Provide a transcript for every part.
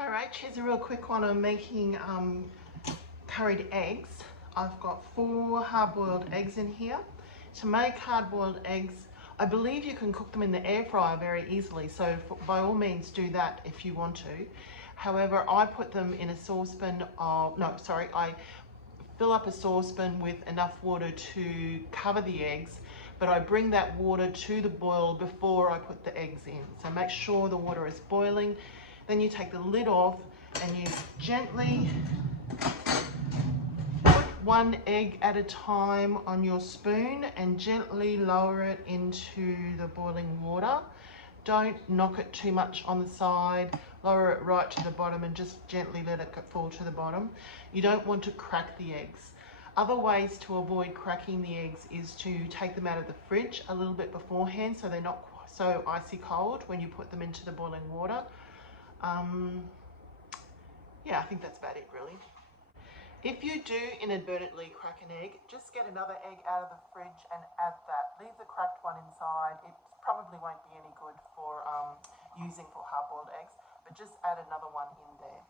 Alright, here's a real quick one on making curried eggs. I've got 4 hard-boiled eggs in here. To make hard-boiled eggs, I believe you can cook them in the air fryer very easily, so by all means do that if you want to. However, I put them in a saucepan I fill up a saucepan with enough water to cover the eggs, but I bring that water to the boil before I put the eggs in. So make sure the water is boiling. Then you take the lid off and you gently put 1 egg at a time on your spoon and gently lower it into the boiling water. Don't knock it too much on the side, lower it right to the bottom and just gently let it fall to the bottom. You don't want to crack the eggs. Other ways to avoid cracking the eggs is to take them out of the fridge a little bit beforehand so they're not so icy cold when you put them into the boiling water. Yeah, I think that's about it really. If you do inadvertently crack an egg, just get another egg out of the fridge and add that. Leave the cracked one inside. It probably won't be any good for using for hard-boiled eggs, but just add another one in there.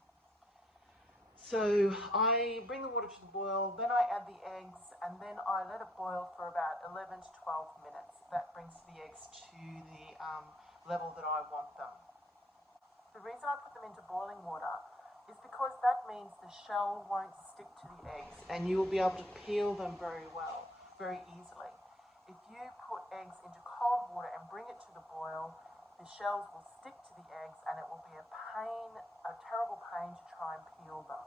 So I bring the water to the boil, then I add the eggs, and then I let it boil for about 11 to 12 minutes. That brings the eggs to the level that I want them. The reason I put them into boiling water is because that means the shell won't stick to the eggs and you will be able to peel them very well, very easily. If you put eggs into cold water and bring it to the boil, the shells will stick to the eggs and it will be a pain, a terrible pain to try and peel them.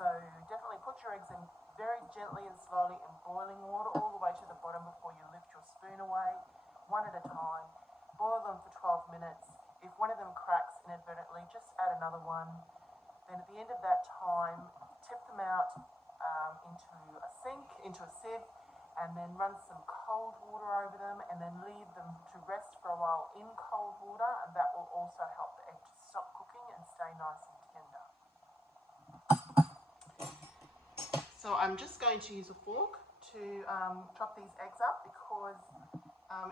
So definitely put your eggs in very gently and slowly in boiling water all the way to the bottom before you lift your spoon away, one at a time. Boil them for 12 minutes. If one of them cracks inadvertently, just add another one. Then at the end of that time, tip them out into a sink, into a sieve, and then run some cold water over them and then leave them to rest for a while in cold water, and that will also help the egg to stop cooking and stay nice and tender. So I'm just going to use a fork to chop these eggs up because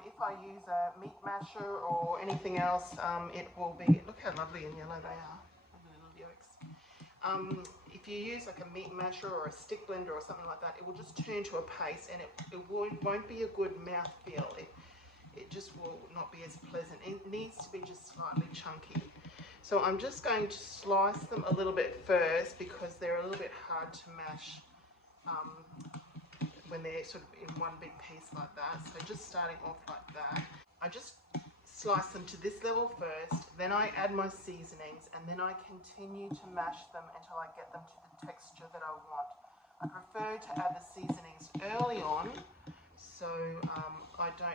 if I use a meat masher or anything else, it will be, look how lovely and yellow they are, lovely little yolks. If you use like a meat masher or a stick blender or something like that, it will just turn to a paste and it won't be a good mouthfeel. It just will not be as pleasant. It needs to be just slightly chunky. So I'm just going to slice them a little bit first because they're a little bit hard to mash when they're sort of in one big piece like that. So just starting off like that. I just slice them to this level first, then I add my seasonings, and then I continue to mash them until I get them to the texture that I want. I prefer to add the seasonings early on so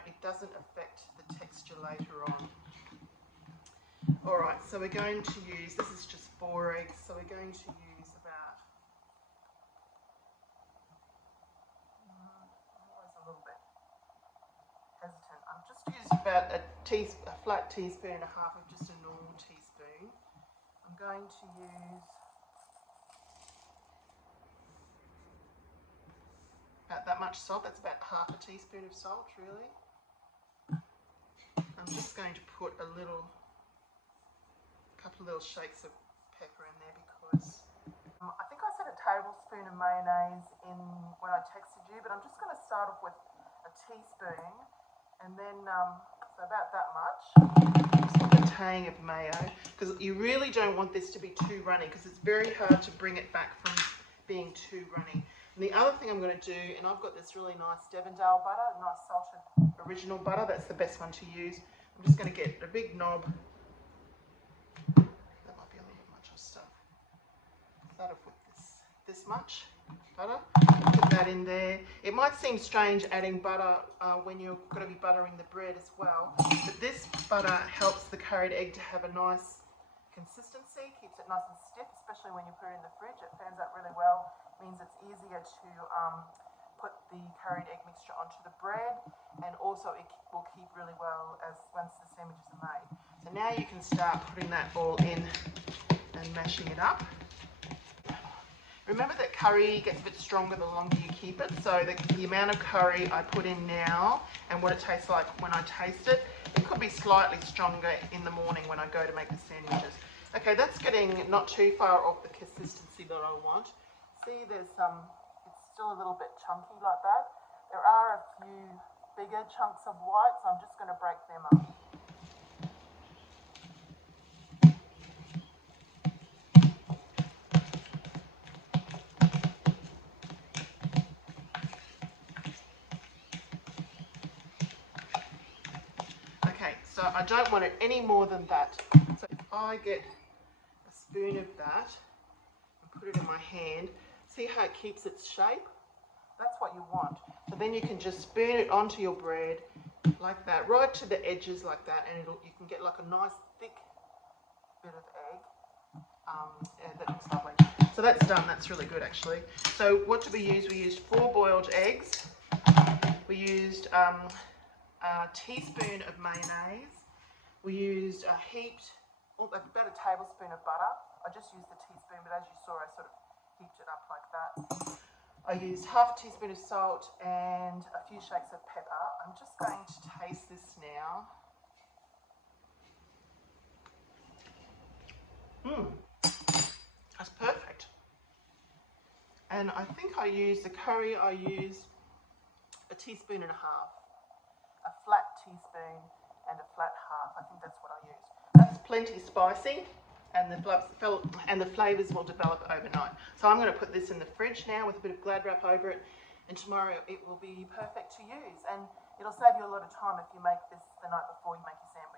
it doesn't affect the texture later on. Alright, so we're going to use, this is just 4 eggs, so we're going to use about, I'm always a little bit hesitant. I'm just using about a flat teaspoon and a half of just a normal teaspoon. I'm going to use about that much salt. That's about half a teaspoon of salt, really. I'm just going to put a couple of little shakes of pepper in there because I think I said a tablespoon of mayonnaise in when I texted you, but I'm just going to start off with a teaspoon and then so about that much. Just a tang of mayo because you really don't want this to be too runny because it's very hard to bring it back from being too runny. And the other thing I'm going to do, and I've got this really nice Devondale butter, nice salted original butter, that's the best one to use. I'm just going to get a big knob. That might be a little bit much. I'll start off with this much butter. Put that in there. It might seem strange adding butter when you're going to be buttering the bread as well, but this butter helps the curried egg to have a nice consistency, keeps it nice and stiff, especially when you put it in the fridge. It fans out really well. It means it's easier to put the curried egg mixture onto the bread, and also it will keep really well once the sandwiches are made. So now you can start putting that all in and mashing it up. Remember that curry gets a bit stronger the longer you keep it, so the amount of curry I put in now and what it tastes like when I taste it, it could be slightly stronger in the morning when I go to make the sandwiches. Okay, that's getting not too far off the consistency that I want. See, there's it's still a little bit chunky like that. There are a few bigger chunks of white, so I'm just going to break them up. Okay, so I don't want it any more than that. So if I get a spoon of that and put it in my hand, see how it keeps its shape? That's what you want. So then you can just spoon it onto your bread like that, right to the edges like that, and you can get like a nice thick bit of egg. Yeah, that looks lovely. So that's done. That's really good actually. So what did we use? We used 4 boiled eggs. We used a teaspoon of mayonnaise. We used about a tablespoon of butter. I just used the teaspoon, but as you saw, I sort of heaped it up like that. I used half a teaspoon of salt and a few shakes of pepper. I'm just going to taste this now. That's perfect. And I think I used the curry, I used a teaspoon and a half. A flat teaspoon and a flat half. I think that's what I used. That's plenty spicy, and the flavours will develop overnight. So I'm going to put this in the fridge now with a bit of Glad wrap over it, and tomorrow it will be perfect to use. And it'll save you a lot of time if you make this the night before you make your sandwich.